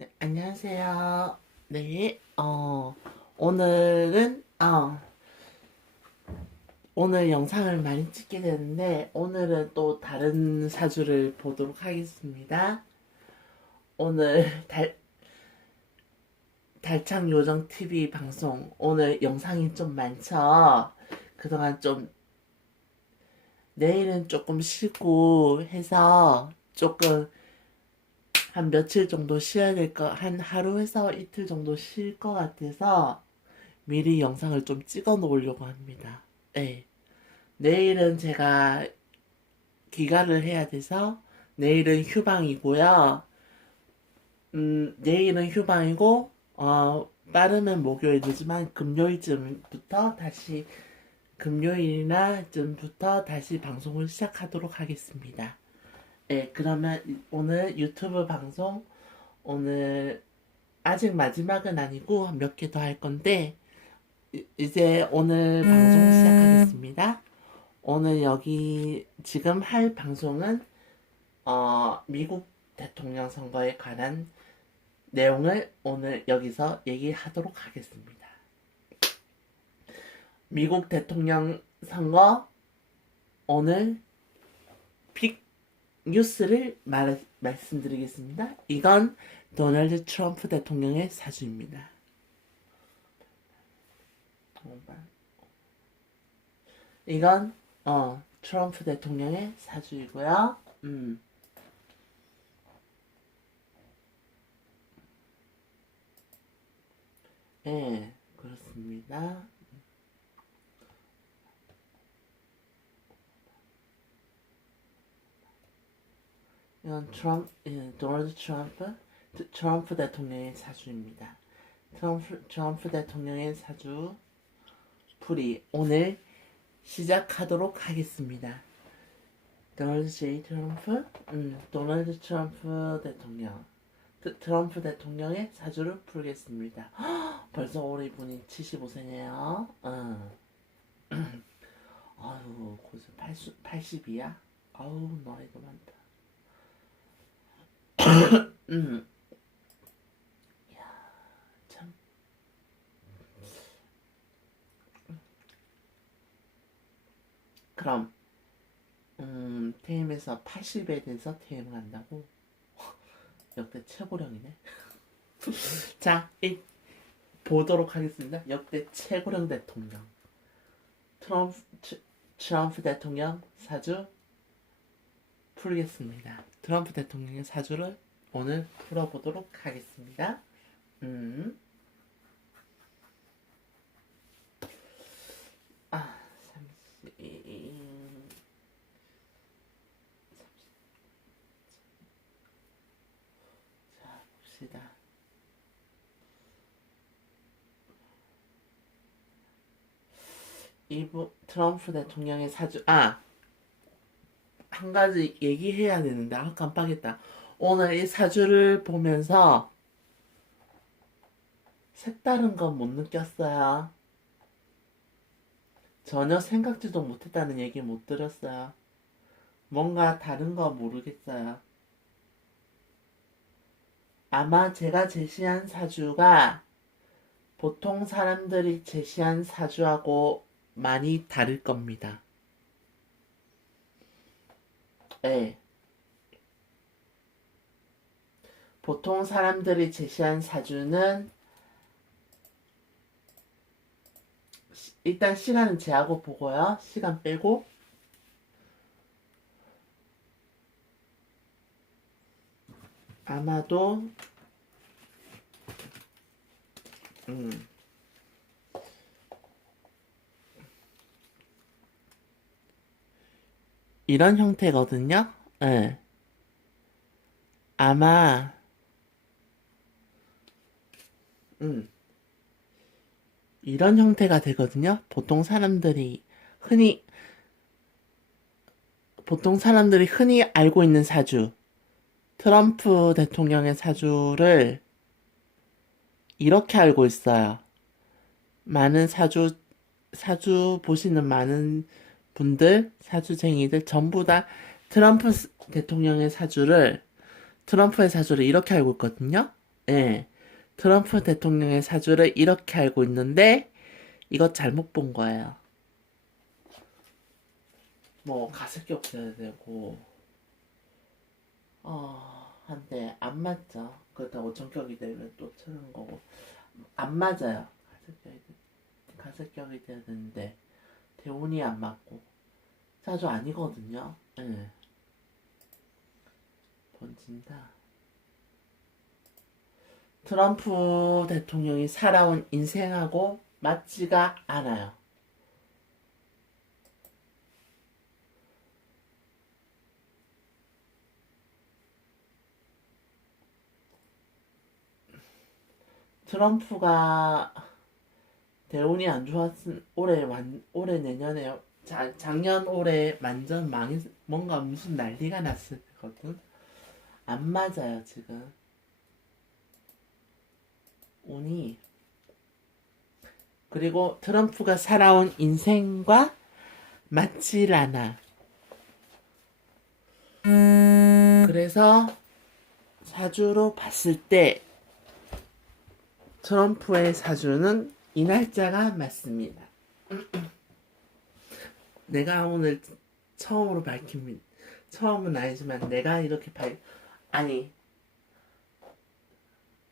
네, 안녕하세요. 네, 오늘은, 오늘 영상을 많이 찍게 되는데, 오늘은 또 다른 사주를 보도록 하겠습니다. 오늘 달창 요정 TV 방송, 오늘 영상이 좀 많죠? 그동안 좀, 내일은 조금 쉬고 해서, 조금, 한 며칠 정도 쉬어야 한 하루에서 이틀 정도 쉴 것 같아서, 미리 영상을 좀 찍어 놓으려고 합니다. 네. 내일은 제가 귀가를 해야 돼서 내일은 휴방이고요. 내일은 휴방이고 빠르면 목요일이지만 금요일쯤부터 다시 금요일이나쯤부터 다시 방송을 시작하도록 하겠습니다. 네, 그러면 오늘 유튜브 방송 오늘 아직 마지막은 아니고 몇 개 더 할 건데 이제 오늘 방송 시작하겠습니다. 오늘 여기 지금 할 방송은 미국 대통령 선거에 관한 내용을 오늘 여기서 얘기하도록 하겠습니다. 미국 대통령 선거 오늘 빅 뉴스를 말씀드리겠습니다. 이건 도널드 트럼프 대통령의 사주입니다. 이건 트럼프 대통령의 사주이고요. 예, 그렇습니다. 이건 도널드 트럼프 대통령의 사주입니다. 트럼프 대통령의 사주 풀이 오늘 시작하도록 하겠습니다. 도널드 트럼프 대통령, 트럼프 대통령의 사주를 풀겠습니다. 벌써 올해 분이 75세네요. 아유, 고수 80이야? 아우, 나이가 많다. 야, 참. 그럼 테임에서 80에 대해서 테임을 한다고? 역대 최고령이네. 자, 보도록 하겠습니다. 역대 최고령 대통령. 트럼프, 트럼프 대통령 사주 풀겠습니다. 트럼프 대통령의 사주를 오늘 풀어보도록 하겠습니다. 아, 30. 자, 봅시다. 트럼프 대통령의 사주, 한 가지 얘기해야 되는데, 깜빡했다. 오늘 이 사주를 보면서 색다른 건 못 느꼈어요. 전혀 생각지도 못했다는 얘기 못 들었어요. 뭔가 다른 거 모르겠어요. 아마 제가 제시한 사주가 보통 사람들이 제시한 사주하고 많이 다를 겁니다. 네. 보통 사람들이 제시한 사주는 일단 시간은 제하고 보고요. 시간 빼고 아마도 이런 형태거든요. 네. 아마 이런 형태가 되거든요. 흔히 보통 사람들이 흔히 알고 있는 사주, 트럼프 대통령의 사주를 이렇게 알고 있어요. 많은 사주 보시는 많은 분들, 사주쟁이들 전부 다 트럼프의 사주를 이렇게 알고 있거든요. 예. 트럼프 대통령의 사주를 이렇게 알고 있는데 이거 잘못 본 거예요. 뭐 가습기 없애야 되고 한데 안 맞죠. 그렇다고 전격이 되면 또 트는 거고 안 맞아요. 가습격이 돼야 되는데 대운이 안 맞고 사주 아니거든요. 예. 번진다. 트럼프 대통령이 살아온 인생하고 맞지가 않아요. 트럼프가 대운이 안 좋았은 올해 내년에 작년 올해 완전 뭔가 무슨 난리가 났을 거든. 안 맞아요 지금 운이. 그리고 트럼프가 살아온 인생과 맞질 않아. 그래서 사주로 봤을 때 트럼프의 사주는 이 날짜가 맞습니다. 내가 오늘 처음으로 밝힙니다. 처음은 아니지만 내가 이렇게 아니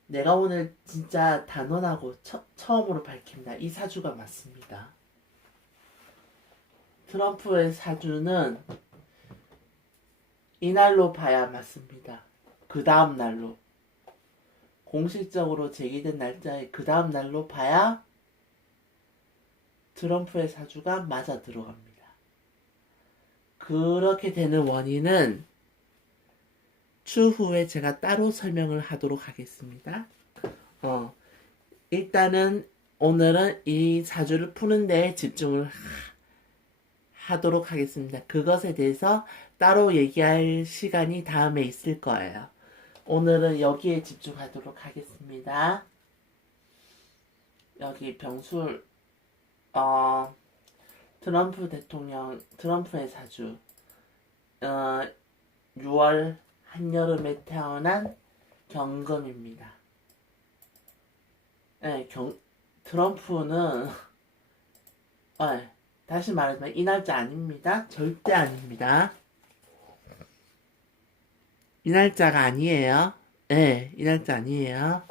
내가 오늘 진짜 단언하고 처음으로 밝힙니다. 이 사주가 맞습니다. 트럼프의 사주는 이날로 봐야 맞습니다. 그 다음 날로 공식적으로 제기된 날짜에 그 다음 날로 봐야 트럼프의 사주가 맞아 들어갑니다. 그렇게 되는 원인은 추후에 제가 따로 설명을 하도록 하겠습니다. 일단은 오늘은 이 사주를 푸는 데에 집중을 하도록 하겠습니다. 그것에 대해서 따로 얘기할 시간이 다음에 있을 거예요. 오늘은 여기에 집중하도록 하겠습니다. 여기 병술 트럼프 대통령 트럼프의 사주 6월 한여름에 태어난 경금입니다. 네, 트럼프는 다시 말하지만 이 날짜 아닙니다. 절대 아닙니다. 이 날짜가 아니에요. 네, 이 날짜 아니에요.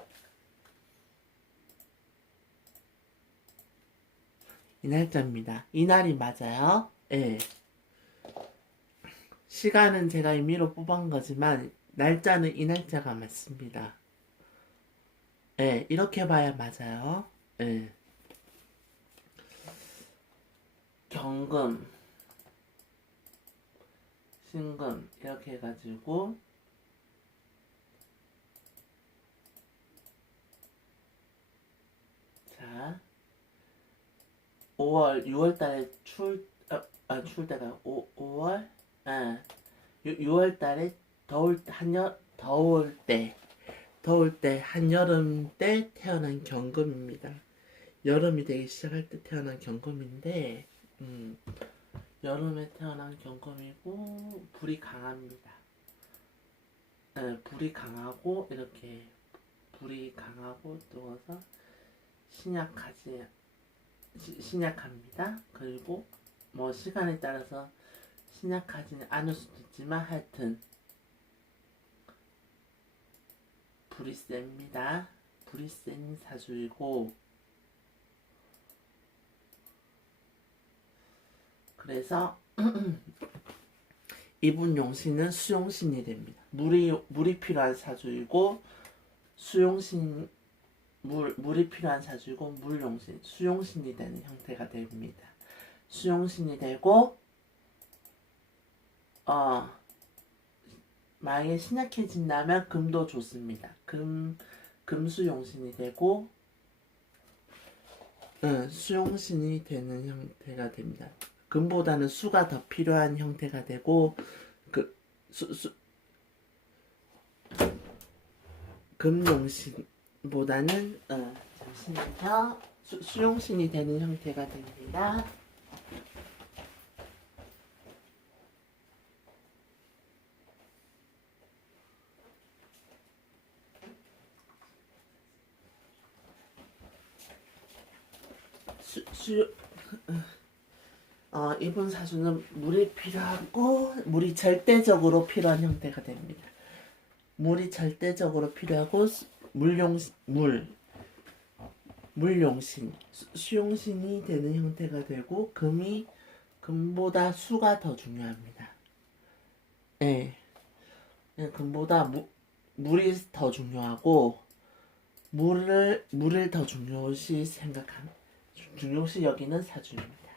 이 날짜입니다. 이 날이 맞아요. 네. 시간은 제가 임의로 뽑은 거지만 날짜는 이 날짜가 맞습니다. 네, 이렇게 봐야 맞아요. 네. 경금, 신금 이렇게 해가지고 자 5월 6월달에 출대가 5월 6월달에 더울 때 한여름 때 태어난 경금입니다. 여름이 되기 시작할 때 태어난 경금인데 여름에 태어난 경금이고 불이 강합니다. 불이 강하고 이렇게 불이 강하고 뜨거워서 신약합니다. 그리고 뭐 시간에 따라서 신약하지는 않을 수도 있지만 하여튼 불이 셉니다. 불이 센 사주이고 그래서 이분 용신은 수용신이 됩니다. 물이 필요한 사주이고 물이 필요한 사주이고 물용신, 수용신이 되는 형태가 됩니다. 수용신이 되고 만약에 신약해진다면 금도 좋습니다. 금수용신이 되고 수용신이 되는 형태가 됩니다. 금보다는 수가 더 필요한 형태가 되고 금용신보다는 잠시만요. 수용신이 되는 형태가 됩니다. 이분 사주는 물이 필요하고 물이 절대적으로 필요한 형태가 됩니다. 물이 절대적으로 필요하고 물용신, 수용신이 되는 형태가 되고 금보다 수가 더 중요합니다. 예. 금보다 물이 더 중요하고 물을 더 중요시 여기는 사주입니다.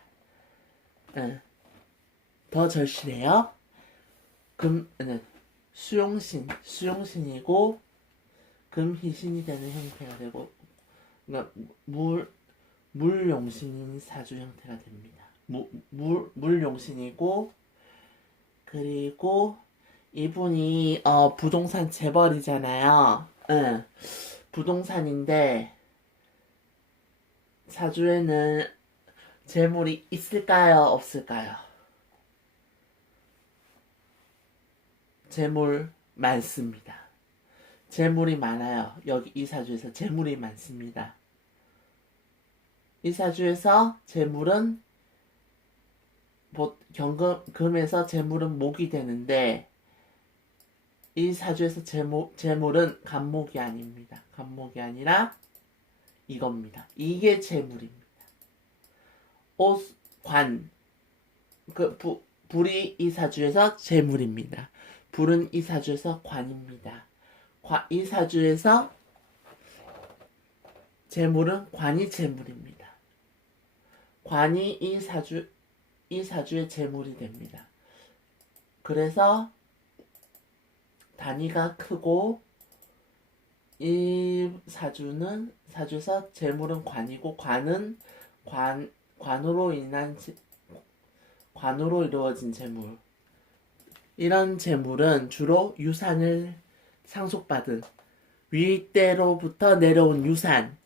예. 더 절실해요. 수용신이고 금희신이 되는 형태가 되고 그러니까 물용신인 사주 형태가 됩니다. 물용신이고 그리고 이분이 부동산 재벌이잖아요. 응. 부동산인데 사주에는 재물이 있을까요? 없을까요? 재물 많습니다. 재물이 많아요. 여기 이 사주에서 재물이 많습니다. 이 사주에서 재물은 금에서 재물은 목이 되는데 이 사주에서 재물은 간목이 아닙니다. 간목이 아니라 이겁니다. 이게 재물입니다. 불이 이 사주에서 재물입니다. 불은 이 사주에서 관입니다. 이 사주에서 재물은 관이 재물입니다. 관이 이 사주의 재물이 됩니다. 그래서 단위가 크고 이 사주에서 재물은 관이고 관으로 이루어진 재물. 이런 재물은 주로 유산을 상속받은 윗대로부터 내려온 유산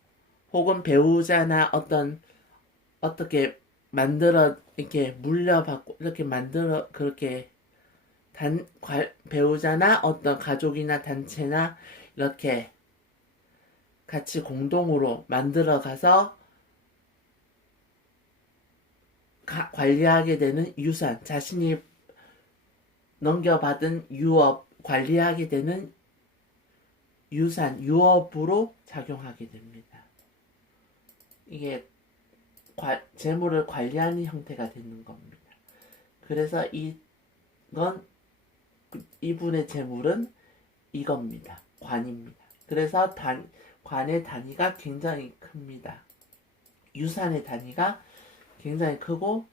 혹은 배우자나 어떻게 만들어 이렇게 물려받고 이렇게 만들어 그렇게 배우자나 어떤 가족이나 단체나 이렇게 같이 공동으로 만들어 가서 관리하게 되는 유산, 자신이 넘겨받은 유업, 관리하게 되는 유산, 유업으로 작용하게 됩니다. 이게 재물을 관리하는 형태가 되는 겁니다. 그래서 이분의 재물은 이겁니다. 관입니다. 그래서 관의 단위가 굉장히 큽니다. 유산의 단위가 굉장히 크고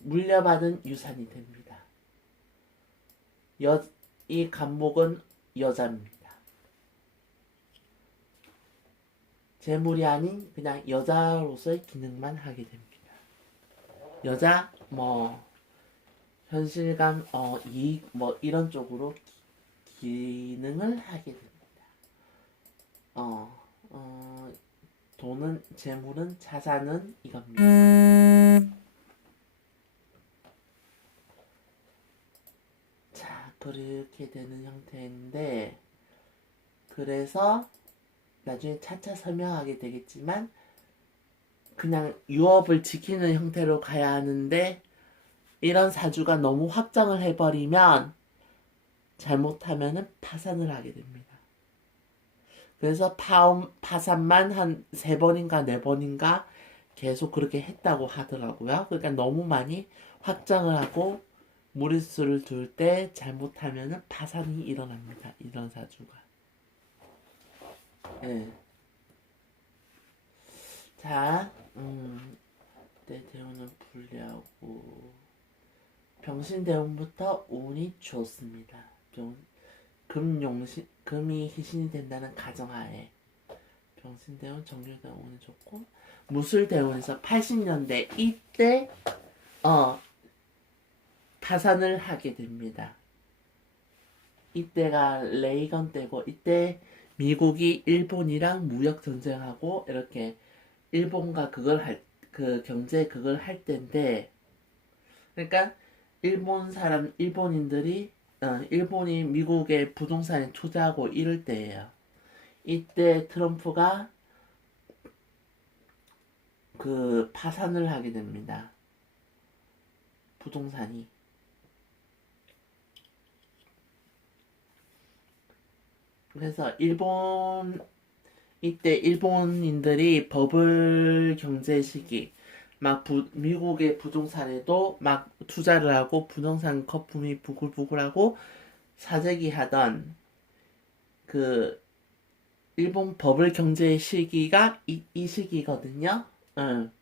물려받은 유산이 됩니다. 이 간목은 여자입니다. 재물이 아닌 그냥 여자로서의 기능만 하게 됩니다. 여자 현실감 이익 이런 쪽으로 기능을 하게 됩니다. 돈은 재물은 자산은 이겁니다. 자, 그렇게 되는 형태인데 그래서 나중에 차차 설명하게 되겠지만 그냥 유업을 지키는 형태로 가야 하는데 이런 사주가 너무 확장을 해버리면 잘못하면 파산을 하게 됩니다. 그래서 파산만 한 3번인가 4번인가 계속 그렇게 했다고 하더라고요. 그러니까 너무 많이 확장을 하고 무리수를 둘 때 잘못하면 파산이 일어납니다. 이런 사주가. 네. 자, 대운은 불리하고 병신대운부터 운이 좋습니다. 금이 희신이 된다는 가정하에 병신대운, 정유대운 운이 좋고 무술대운에서 80년대 이때 파산을 하게 됩니다. 이때가 레이건 때고 이때 미국이 일본이랑 무역 전쟁하고 이렇게 일본과 경제 그걸 할 때인데 그러니까 일본인들이 일본이 미국의 부동산에 투자하고 이럴 때예요. 이때 트럼프가 그 파산을 하게 됩니다. 부동산이. 그래서 이때 일본인들이 버블 경제 시기, 막 미국의 부동산에도 막 투자를 하고 부동산 거품이 부글부글하고 사재기 하던 그 일본 버블 경제 시기가 이 시기거든요. 응.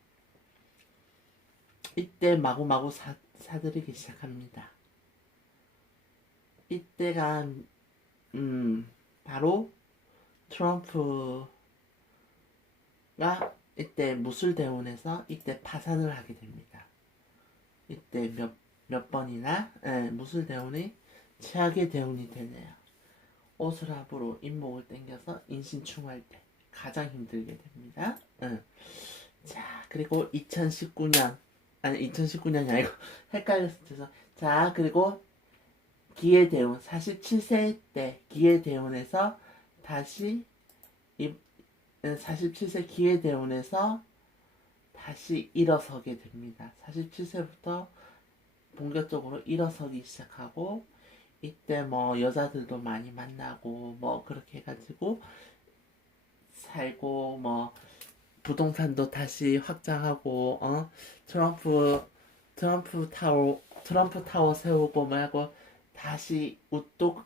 이때 마구마구 사들이기 시작합니다. 이때가 바로 트럼프가 이때 무술대원에서 이때 파산을 하게 됩니다. 이때 몇 번이나 무술대원이 최악의 대운이 되네요. 오스랍으로 인목을 땡겨서 인신충할 때 가장 힘들게 됩니다. 자, 그리고 2019년 아니 2019년이 아니고 헷갈렸어. 자, 그리고 기해대운 47세 때 기해대운에서 다시 47세 기해대운에서 다시 일어서게 됩니다. 47세부터 본격적으로 일어서기 시작하고 이때 뭐 여자들도 많이 만나고 뭐 그렇게 해가지고 살고 뭐 부동산도 다시 확장하고 트럼프 타워 세우고 뭐하고 다시 우뚝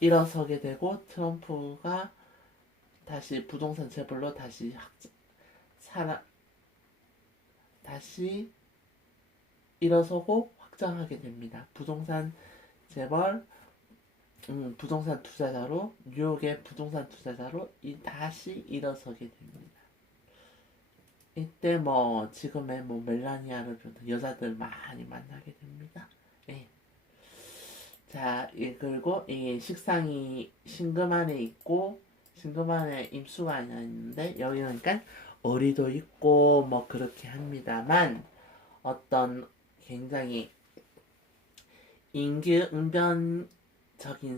일어서게 되고 트럼프가 다시 부동산 재벌로 다시 다시 일어서고 확장하게 됩니다. 부동산 재벌 부동산 투자자로 뉴욕의 부동산 투자자로 다시 일어서게 됩니다. 이때 뭐 지금의 뭐 멜라니아를 비롯한 여자들 많이 만나게 됩니다. 예. 자, 그리고 이 식상이 신금 안에 있고 신금 안에 임수가 아니라 있는데 여기는 그러니까 어리도 있고 뭐 그렇게 합니다만 어떤 굉장히 인기응변적인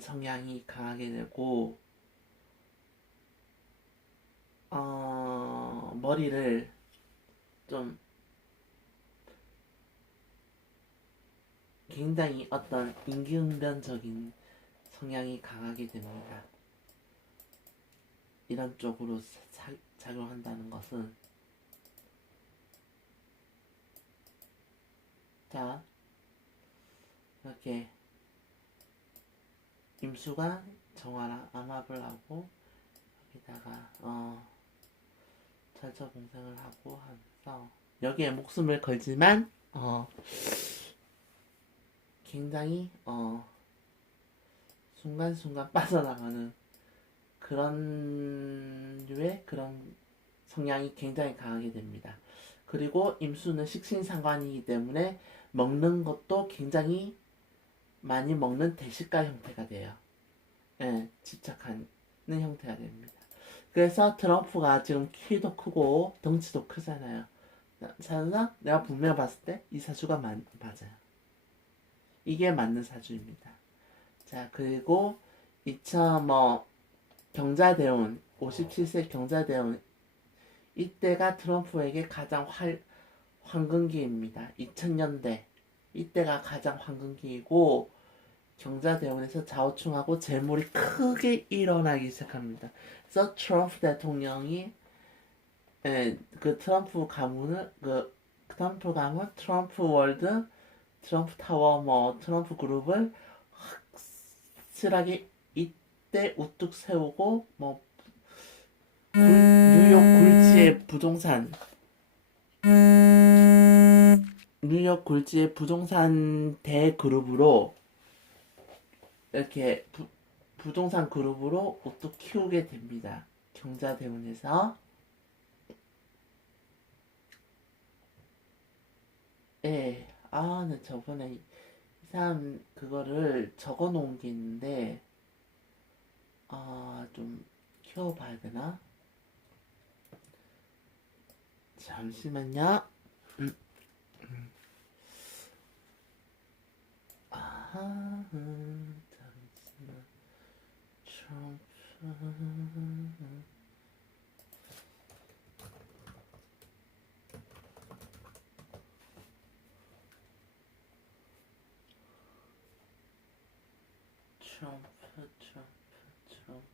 성향이 강하게 되고 머리를 좀 굉장히 어떤 인기응변적인 성향이 강하게 됩니다. 이런 쪽으로 작용한다는 것은 자 이렇게 임수가 정화랑 암합을 하고 여기다가 철저공생을 하고 하면서 여기에 목숨을 걸지만 굉장히 순간순간 빠져나가는 그런 류의 그런 성향이 굉장히 강하게 됩니다. 그리고 임수는 식신상관이기 때문에 먹는 것도 굉장히 많이 먹는 대식가 형태가 돼요. 예, 집착하는 형태가 됩니다. 그래서 트럼프가 지금 키도 크고 덩치도 크잖아요. 자연상 내가 분명히 봤을 때 이 사주가 맞아요. 이게 맞는 사주입니다. 자, 그리고 2000 경자대운 57세 경자대운 이때가 트럼프에게 가장 황금기입니다. 2000년대 이때가 가장 황금기이고 경자대운에서 좌우충하고 재물이 크게 일어나기 시작합니다. 그래서 트럼프 대통령이 그 트럼프 가문을 트럼프 가문, 트럼프 월드, 트럼프 타워, 뭐 트럼프 그룹을 확실하게 이때 우뚝 세우고 뭐 뉴욕 굴지의 부동산 대그룹으로 이렇게 부동산 그룹으로 우뚝 키우게 됩니다. 경자대운에서 예, 네 저번에 이 사람 그거를 적어 놓은 게 있는데 좀 키워봐야 되나? 잠시만요. 잠시만. 트럼프 트럼프, 트럼프, 트럼프.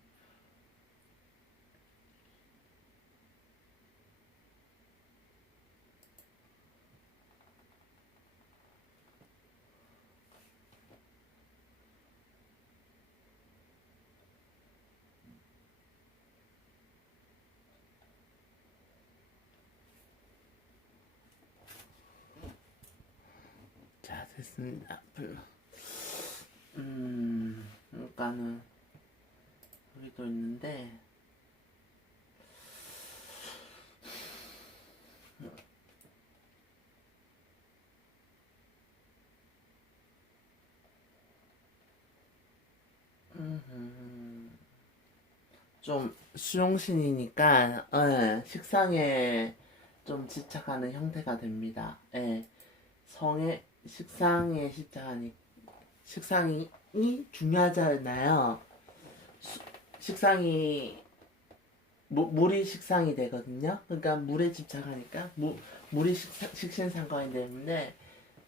자, 됐습니다. 그러니까는 여기도 있는데 좀 수용신이니까 식상에 좀 집착하는 형태가 됩니다. 예, 성의 식상에 집착하니 식상이 중요하잖아요. 식상이 물이 식상이 되거든요. 그러니까 물에 집착하니까 물이 식신상관이 때문에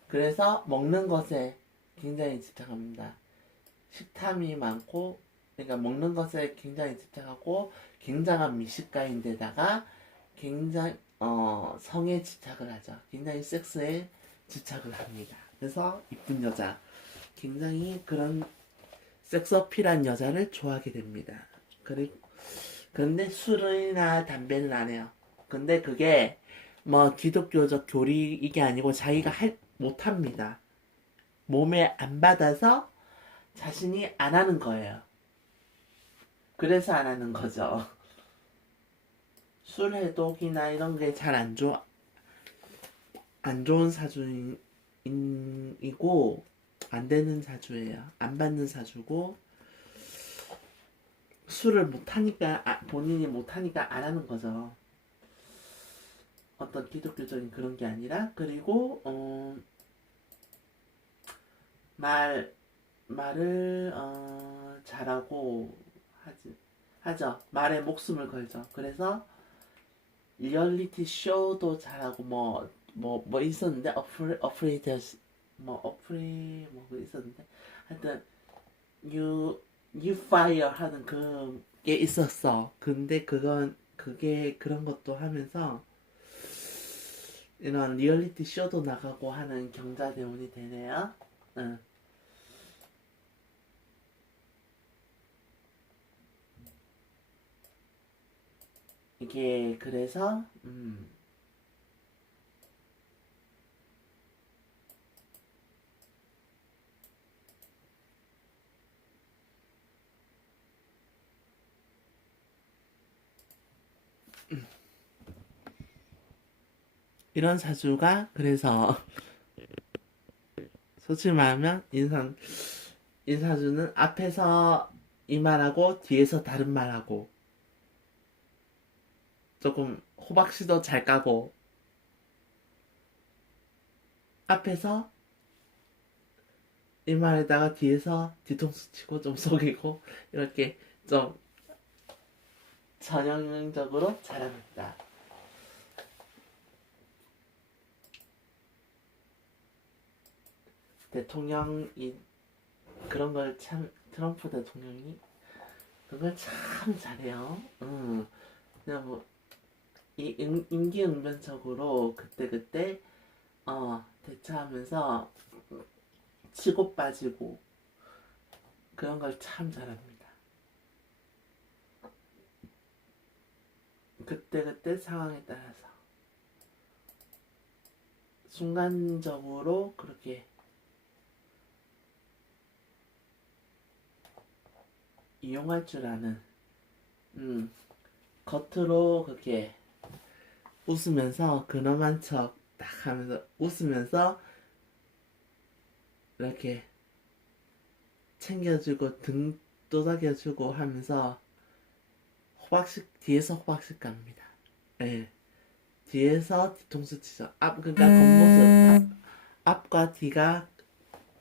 그래서 먹는 것에 굉장히 집착합니다. 식탐이 많고 그러니까 먹는 것에 굉장히 집착하고 굉장한 미식가인데다가 굉장히 성에 집착을 하죠. 굉장히 섹스에 집착을 합니다. 그래서 이쁜 여자 굉장히 그런 섹스 어필한 여자를 좋아하게 됩니다. 그리고 근데 술이나 담배는 안 해요. 근데 그게 뭐 기독교적 교리 이게 아니고 자기가 못합니다. 몸에 안 받아서 자신이 안 하는 거예요. 그래서 안 하는 거죠. 술 해독이나 이런 게 잘 안 좋은 사주이고 안 되는 사주예요. 안 받는 사주고 술을 못하니까 본인이 못하니까 안 하는 거죠. 어떤 기독교적인 그런 게 아니라 그리고 말을 잘하고 하죠. 말에 목숨을 걸죠. 그래서 리얼리티 쇼도 잘하고 뭐 있었는데 어프리드 뭐 있었는데 하여튼 you fire 하는 그게 있었어. 근데 그게 그런 것도 하면서 이런 리얼리티 쇼도 나가고 하는 경자대운이 되네요. 응. 이게 그래서 이런 사주가 그래서 솔직히 말하면 인사주는 앞에서 이 말하고 뒤에서 다른 말하고 조금 호박씨도 잘 까고 앞에서 이 말에다가 뒤에서 뒤통수 치고 좀 속이고 이렇게 좀 전형적으로 잘합니다. 대통령이 그런 걸 참 트럼프 대통령이 그런 걸 참 잘해요. 그냥 이 임기응변적으로 그때 대처하면서 치고 빠지고 그런 걸 참 잘합니다. 그때 상황에 따라서 순간적으로 그렇게 이용할 줄 아는 겉으로 그렇게 웃으면서 근엄한 척 딱 하면서 웃으면서 이렇게 챙겨주고 등 도닥여주고 하면서 뒤에서 호박씩 갑니다. 예. 뒤에서 뒤통수 치죠. 그러니까 겉모습 앞과 뒤가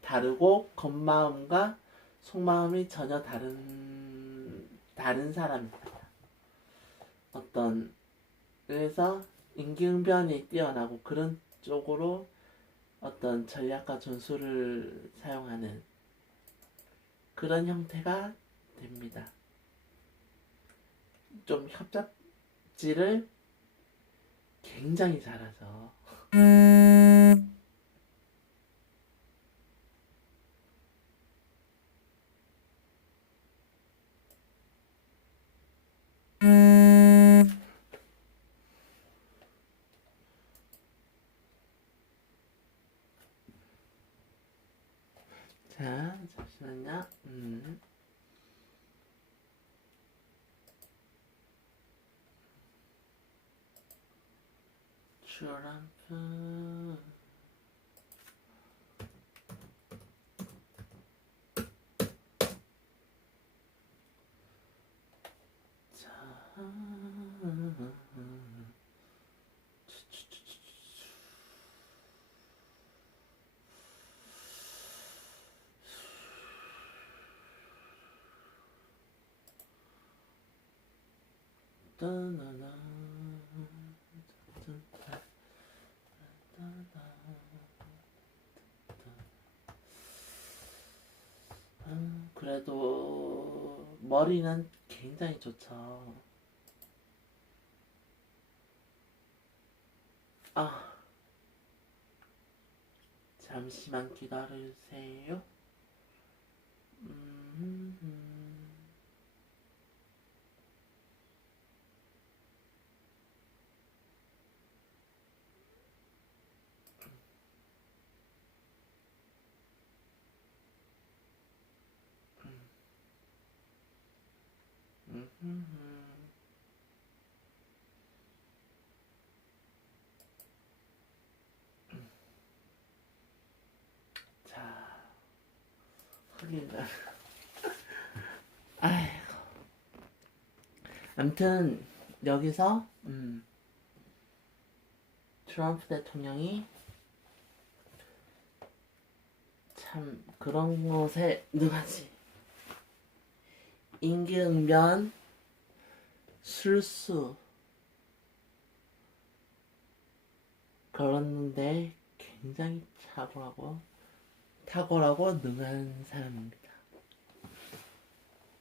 다르고 겉마음과 속마음이 전혀 다른 사람입니다. 그래서 임기응변이 뛰어나고 그런 쪽으로 어떤 전략과 전술을 사용하는 그런 형태가 됩니다. 좀 협잡지를 굉장히 잘하죠. 자, 잠시만요. 트럼프. 자, 따나나. 그래도 머리는 굉장히 좋죠. 아, 잠시만 기다려주세요. 음, 음, 음, 자, 하긴, 아이고. 아무튼 여기서 트럼프 대통령이 참 그런 것에 능하지. 임기응변, 술수 그런데 굉장히 탁월하고 능한 사람입니다.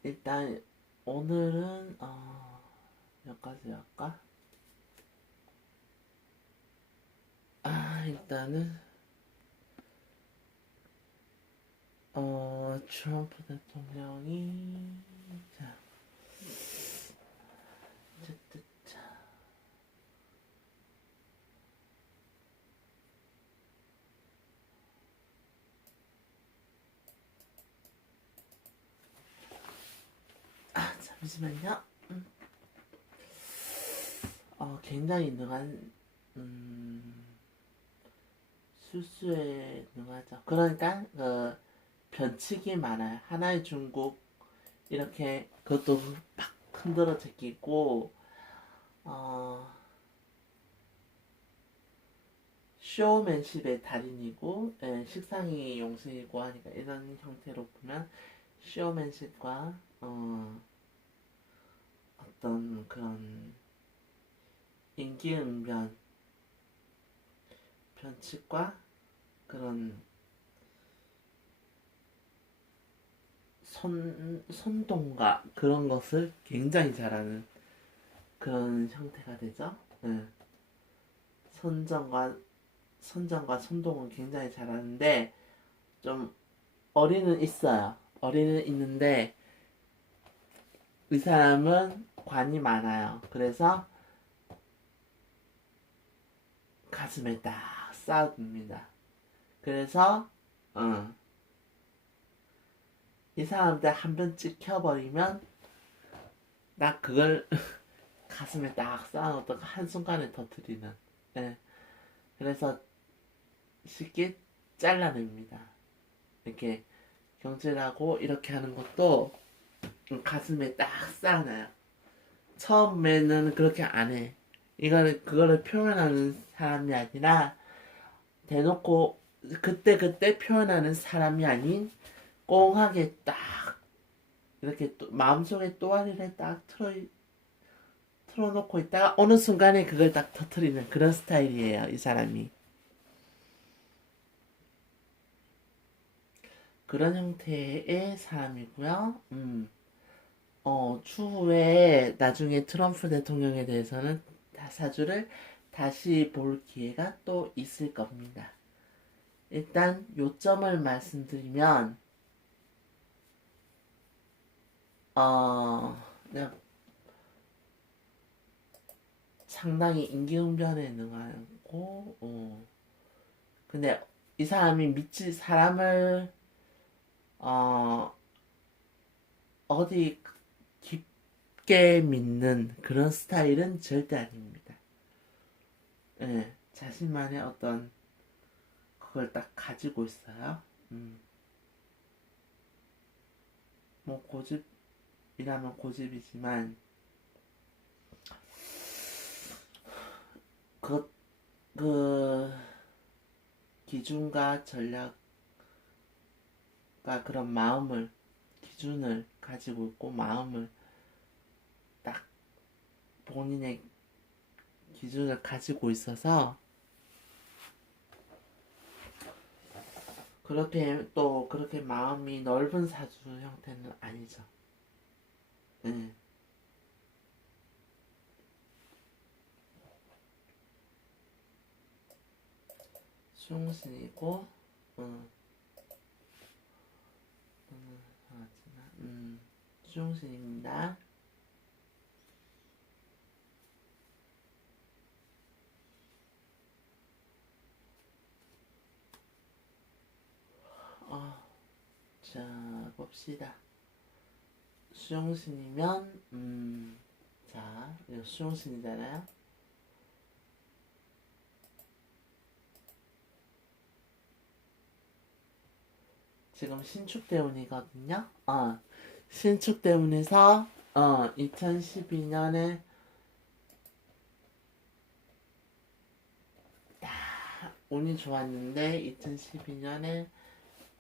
일단 오늘은 여기까지 할까? 일단은 트럼프 대통령이 자, 자, 잠시만요. 굉장히 능한 술수에 능하죠. 그러니까 그 변칙이 많아요. 하나의 중국 이렇게 그것도 팍 흔들어 제끼고 쇼맨십의 달인이고 식상이 용신이고 하니까 이런 형태로 보면 쇼맨십과 어떤 그런 임기응변 변칙과 그런 선동과 그런 것을 굉장히 잘하는 그런 형태가 되죠. 네. 선전과 선동은 굉장히 잘하는데 좀 어리는 있어요. 어리는 있는데 이 사람은 관이 많아요. 그래서 가슴에 딱 쌓아둡니다. 그래서 이 사람들 한 번 찍혀버리면 나 그걸 가슴에 딱 쌓아놓다가 한순간에 터뜨리는. 네. 그래서 쉽게 잘라냅니다. 이렇게 경질하고 이렇게 하는 것도 가슴에 딱 쌓아놔요. 처음에는 그렇게 안 해. 이거는 그거를 표현하는 사람이 아니라 대놓고 그때 표현하는 사람이 아닌 꽁하게 딱 이렇게 또 마음속에 또아리를 딱 틀어놓고 있다가 어느 순간에 그걸 딱 터트리는 그런 스타일이에요, 이 사람이. 그런 형태의 사람이고요. 추후에 나중에 트럼프 대통령에 대해서는 사주를 다시 볼 기회가 또 있을 겁니다. 일단 요점을 말씀드리면 그냥 상당히 임기응변에 능하고 근데 이 사람이 미칠 사람을 어, 어디 깊게 믿는 그런 스타일은 절대 아닙니다. 예, 자신만의 어떤 그걸 딱 가지고 있어요. 뭐 고집이라면 고집이지만 그, 그 기준과 전략과 그런 마음을 기준을 가지고 있고 마음을 딱 본인의 기준을 가지고 있어서 그렇게 또 그렇게 마음이 넓은 사주 형태는 아니죠. 네. 수용신이고 수용신입니다. 자 봅시다. 수용신이면 자 이거 수용신이잖아요. 지금 신축대운이거든요. 신축대운에서 2012년에 운이 좋았는데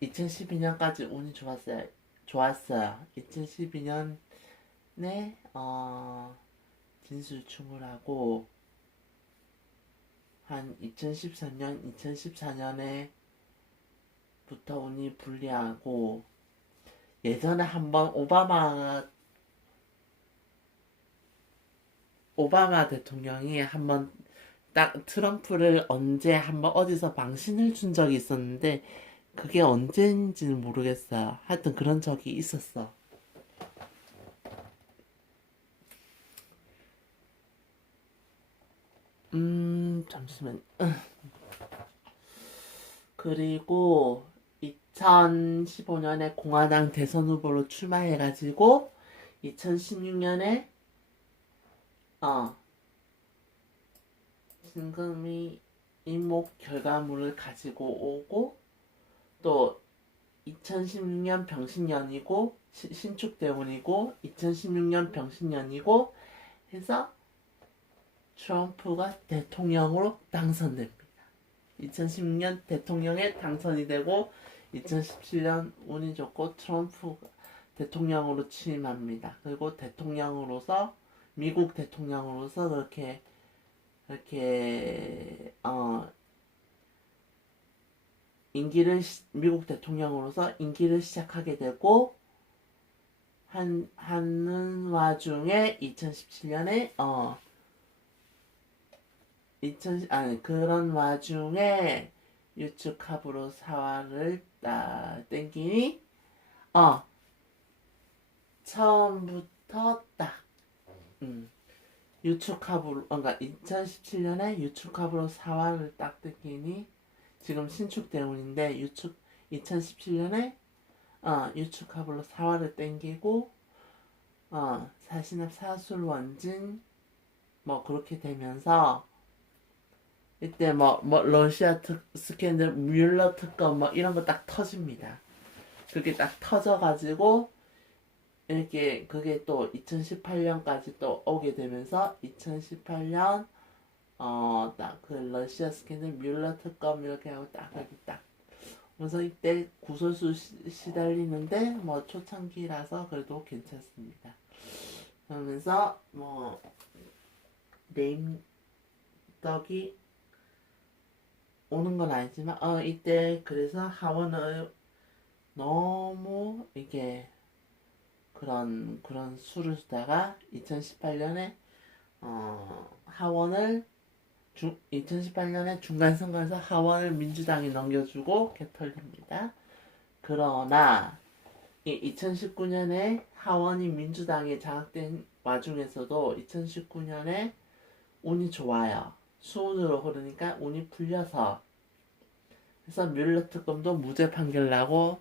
2012년까지 운이 좋았어요. 2012년에 진술충을 한 2014년에 부터 운이 불리하고 예전에 한번 오바마 대통령이 한번 딱 트럼프를 언제 한번 어디서 망신을 준 적이 있었는데 그게 언제인지는 모르겠어요. 하여튼 그런 적이 있었어. 잠시만. 그리고 2015년에 공화당 대선 후보로 출마해가지고 2016년에 신금이 임목 결과물을 가지고 오고 또 2016년 병신년이고 신축대운이고 2016년 병신년이고 해서 트럼프가 대통령으로 당선됩니다. 2016년 대통령에 당선이 되고 2017년 운이 좋고 트럼프가 대통령으로 취임합니다. 그리고 대통령으로서 미국 대통령으로서 그렇게 미국 대통령으로서 임기를 시작하게 되고 하는 와중에 2017년에 그런 와중에 유축합으로 사활을 땡기니 처음부터 딱 유축합으로 그러니까 2017년에 유축합으로 사활을 딱 땡기니 지금 신축대운인데 2017년에 유축합으로 사활을 땡기고 사신합 사술 원진 뭐 그렇게 되면서 이때 뭐 러시아 스캔들 뮬러 특검 뭐 이런 거 딱 터집니다. 그게 딱 터져가지고 이렇게 그게 또 2018년까지 또 오게 되면서 2018년 딱 그 러시아 스캔들 뮬러 특검 이렇게 하고 딱 이렇게 딱 그래서 이때 구설수 시달리는데 뭐 초창기라서 그래도 괜찮습니다. 그러면서 뭐 네임덕이 오는 건 아니지만 이때 그래서 하원의 너무 이게 그런 수를 두다가 2018년에 하원을 2018년에 중간선거에서 하원을 민주당이 넘겨주고 개털립니다. 그러나 이 2019년에 하원이 민주당에 장악된 와중에서도 2019년에 운이 좋아요. 수운으로 흐르니까 운이 풀려서 그래서 뮬러 특검도 무죄 판결 나고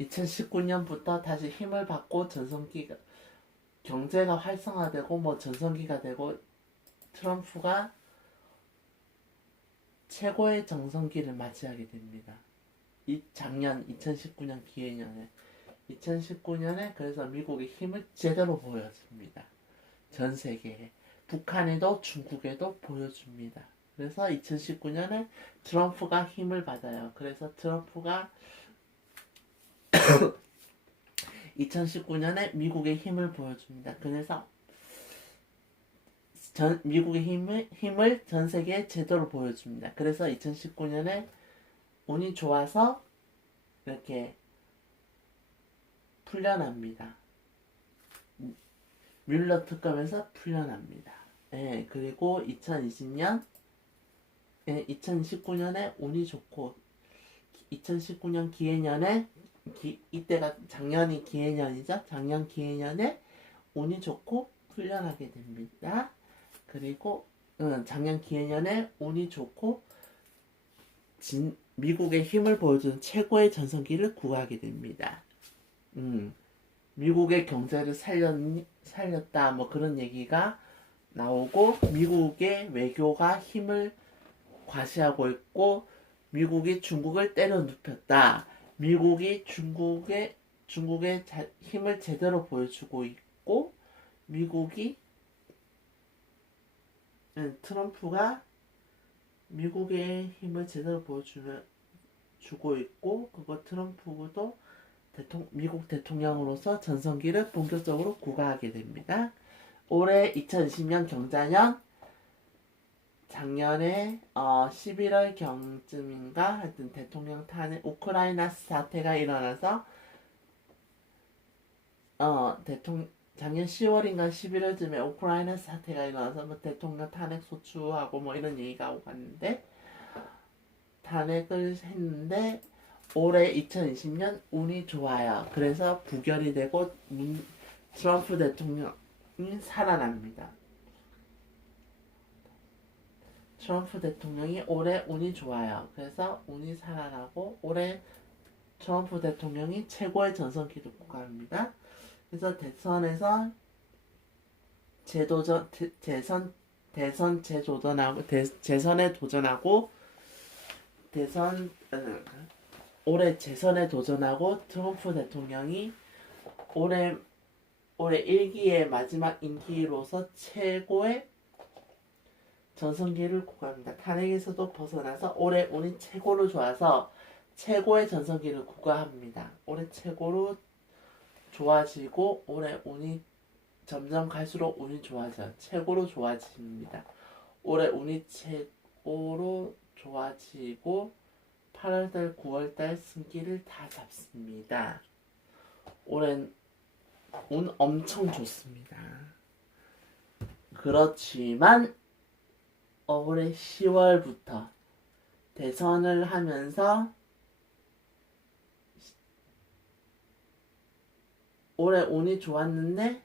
2019년부터 다시 힘을 받고 전성기가 경제가 활성화되고 뭐 전성기가 되고 트럼프가 최고의 정성기를 맞이하게 됩니다. 작년 2019년 기해년에 2019년에 그래서 미국의 힘을 제대로 보여줍니다. 전 세계에 북한에도 중국에도 보여줍니다. 그래서 2019년에 트럼프가 힘을 받아요. 그래서 트럼프가 2019년에 미국의 힘을 보여줍니다. 그래서 미국의 힘을 전 세계에 제대로 보여줍니다. 그래서 2019년에 운이 좋아서 이렇게 풀려납니다. 뮬러 특검에서 풀려납니다. 예, 그리고 2019년에 운이 좋고 2019년 기해년에 이때가 작년이 기해년이죠. 작년 기해년에 운이 좋고 풀려나게 됩니다. 그리고 작년 기해년에 운이 좋고 미국의 힘을 보여주는 최고의 전성기를 구하게 됩니다. 미국의 경제를 살렸다 뭐 그런 얘기가 나오고 미국의 외교가 힘을 과시하고 있고 미국이 중국을 때려 눕혔다. 미국이 중국의 힘을 제대로 보여주고 있고 미국이 트럼프가 미국의 힘을 제대로 보여주고 있고 그거 트럼프도 미국 대통령으로서 전성기를 본격적으로 구가하게 됩니다. 올해 2020년 경자년 작년에 11월 경쯤인가 하여튼 대통령 탄핵 우크라이나 사태가 일어나서 작년 10월인가 11월쯤에 우크라이나 사태가 일어나서 뭐 대통령 탄핵 소추하고 뭐 이런 얘기가 오고 갔는데 탄핵을 했는데 올해 2020년 운이 좋아요. 그래서 부결이 되고 트럼프 대통령이 살아납니다. 트럼프 대통령이 올해 운이 좋아요. 그래서 운이 살아나고 올해 트럼프 대통령이 최고의 전성기를 구가합니다. 그래서 대선에 도전하고 올해 재선에 도전하고 트럼프 대통령이 올해 1기의 마지막 임기로서 최고의 전성기를 구가합니다. 탄핵에서도 벗어나서 올해 운이 최고로 좋아서 최고의 전성기를 구가합니다. 올해 최고로 좋아지고 올해 운이 점점 갈수록 운이 좋아져요. 최고로 좋아집니다. 올해 운이 최고로 좋아지고 8월달, 9월달 승기를 다 잡습니다. 올해는 운 엄청 좋습니다. 그렇지만 올해 10월부터 대선을 하면서 올해 운이 좋았는데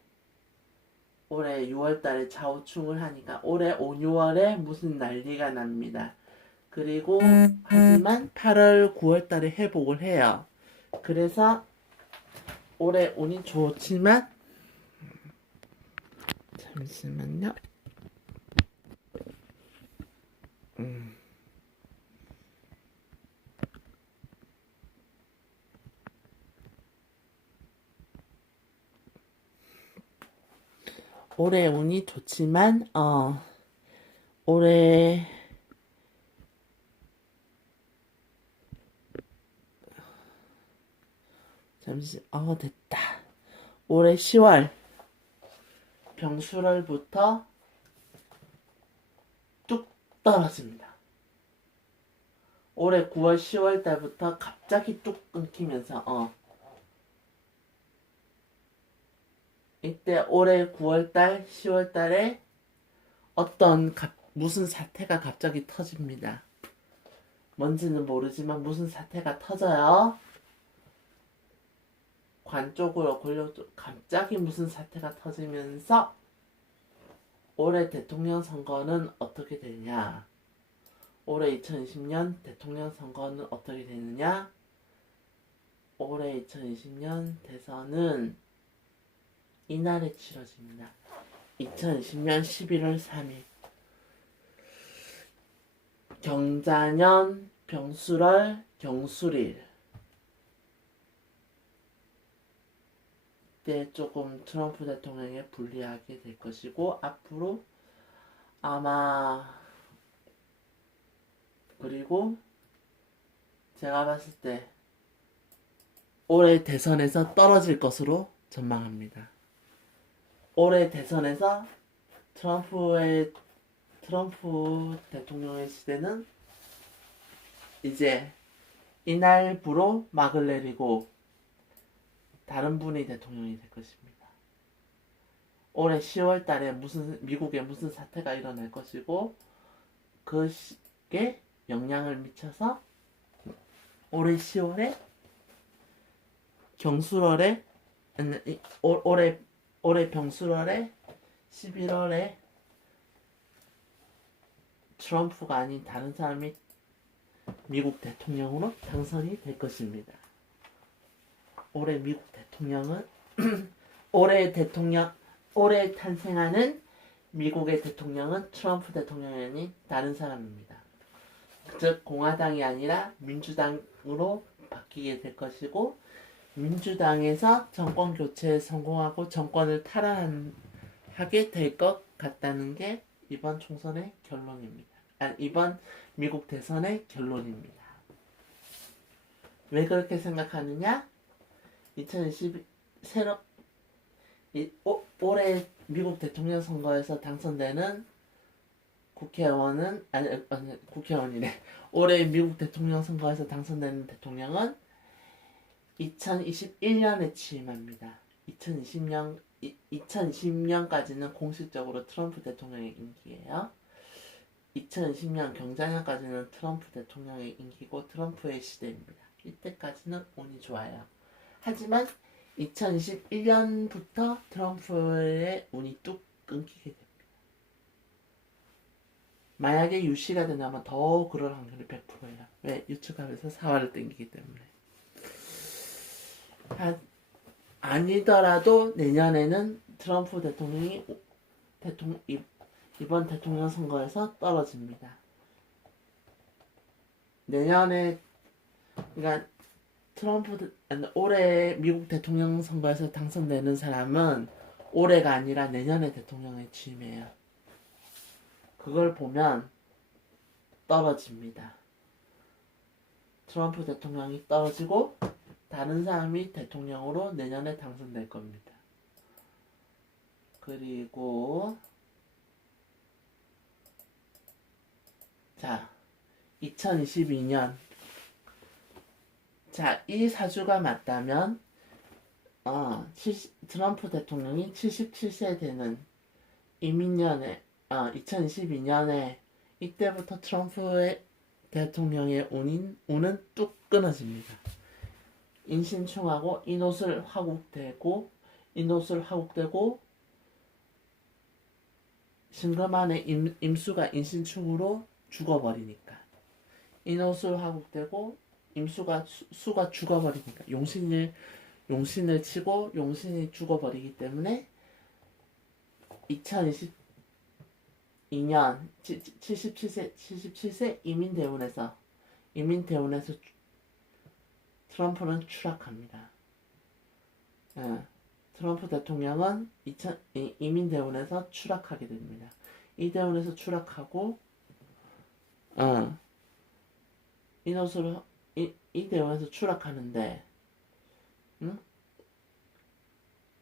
올해 6월달에 좌우충을 하니까 올해 5, 6월에 무슨 난리가 납니다. 그리고 하지만 8월, 9월달에 회복을 해요. 그래서 올해 운이 좋지만 잠시만요. 올해 운이 좋지만 올해 됐다. 올해 10월 병수월부터 뚝 떨어집니다. 올해 9월, 10월 달부터 갑자기 뚝 끊기면서 이때 올해 9월 달, 10월 달에 무슨 사태가 갑자기 터집니다. 뭔지는 모르지만 무슨 사태가 터져요. 관 쪽으로 권력 쪽 갑자기 무슨 사태가 터지면서 올해 대통령 선거는 어떻게 되냐? 올해 2020년 대통령 선거는 어떻게 되느냐? 올해 2020년 대선은 이날에 치러집니다. 2020년 11월 3일 경자년 병술월 경술일 때 조금 트럼프 대통령에 불리하게 될 것이고 앞으로 아마 그리고 제가 봤을 때 올해 대선에서 떨어질 것으로 전망합니다. 올해 대선에서 트럼프 대통령의 시대는 이제 이날부로 막을 내리고 다른 분이 대통령이 될 것입니다. 올해 10월 달에 미국에 무슨 사태가 일어날 것이고 그게 영향을 미쳐서 올해 10월에 경술월에 올해 병술월에 11월에 트럼프가 아닌 다른 사람이 미국 대통령으로 당선이 될 것입니다. 올해 미국 대통령은 올해 탄생하는 미국의 대통령은 트럼프 대통령이 아닌 다른 사람입니다. 즉 공화당이 아니라 민주당으로 바뀌게 될 것이고 민주당에서 정권 교체에 성공하고 정권을 탈환하게 될 것 같다는 게 이번 총선의 결론입니다. 이번 미국 대선의 결론입니다. 왜 그렇게 생각하느냐? 2020 올해 미국 대통령 선거에서 당선되는 국회의원이래. 올해 미국 대통령 선거에서 당선되는 대통령은 2021년에 취임합니다. 2020년까지는 공식적으로 트럼프 대통령의 임기예요. 2020년 경자년까지는 트럼프 대통령의 임기고 트럼프의 시대입니다. 이때까지는 운이 좋아요. 하지만 2021년부터 트럼프의 운이 뚝 끊기게 됩니다. 만약에 유시가 된다면 더 그럴 확률이 100%예요. 왜? 유축하면서 사활을 땡기기 때문에. 아니더라도 내년에는 트럼프 대통령이 이번 대통령 선거에서 떨어집니다. 내년에 그러니까 올해 미국 대통령 선거에서 당선되는 사람은 올해가 아니라 내년에 대통령에 취임해요. 그걸 보면 떨어집니다. 트럼프 대통령이 떨어지고 다른 사람이 대통령으로 내년에 당선될 겁니다. 그리고 자, 2022년 이 사주가 맞다면 트럼프 대통령이 77세 되는 이민년에 2022년에 이때부터 트럼프의 대통령의 운은 뚝 끊어집니다. 인신충하고 인옷을 화국되고 신금안의 임수가 인신충으로 죽어버리니까 인옷을 화국되고 임수가 수가 죽어버리니까 용신을 치고 용신이 죽어버리기 때문에 2022년 77세 이민대운에서 트럼프는 추락합니다. 트럼프 대통령은 이민대운에서 추락하게 됩니다. 이 대운에서 추락하고 이 대운에서 추락하는데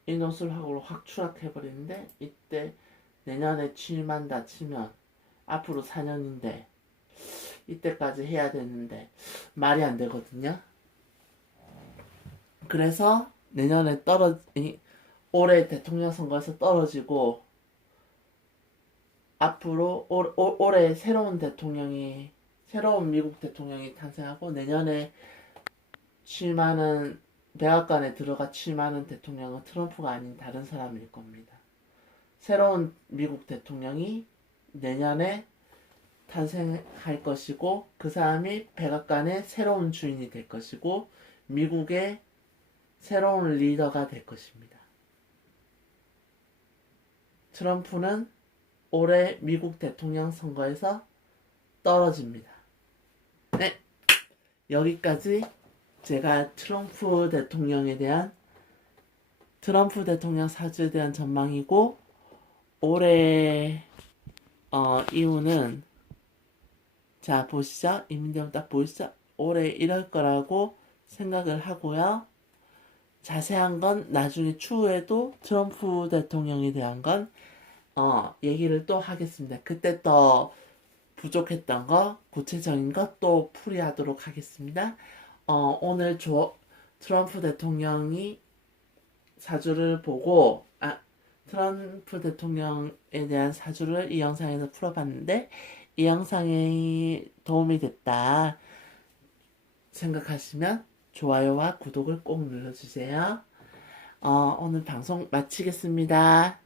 인옷을 확 추락해버리는데 이때 내년에 취임한다 치면 앞으로 4년인데 이때까지 해야 되는데 말이 안 되거든요. 그래서 내년에 올해 대통령 선거에서 떨어지고 앞으로 올해 새로운 미국 대통령이 탄생하고 내년에 취임하는 백악관에 들어가 취임하는 대통령은 트럼프가 아닌 다른 사람일 겁니다. 새로운 미국 대통령이 내년에 탄생할 것이고 그 사람이 백악관의 새로운 주인이 될 것이고 미국의 새로운 리더가 될 것입니다. 트럼프는 올해 미국 대통령 선거에서 떨어집니다. 네, 여기까지 제가 트럼프 대통령 사주에 대한 전망이고 올해 이유는 자 보시죠. 이민대원 딱 보이시죠? 올해 이럴 거라고 생각을 하고요. 자세한 건 나중에 추후에도 트럼프 대통령에 대한 건 얘기를 또 하겠습니다. 그때 또 부족했던 거, 구체적인 것 또 풀이하도록 하겠습니다. 오늘 트럼프 대통령이 사주를 보고, 트럼프 대통령에 대한 사주를 이 영상에서 풀어봤는데, 이 영상이 도움이 됐다 생각하시면 좋아요와 구독을 꼭 눌러주세요. 오늘 방송 마치겠습니다.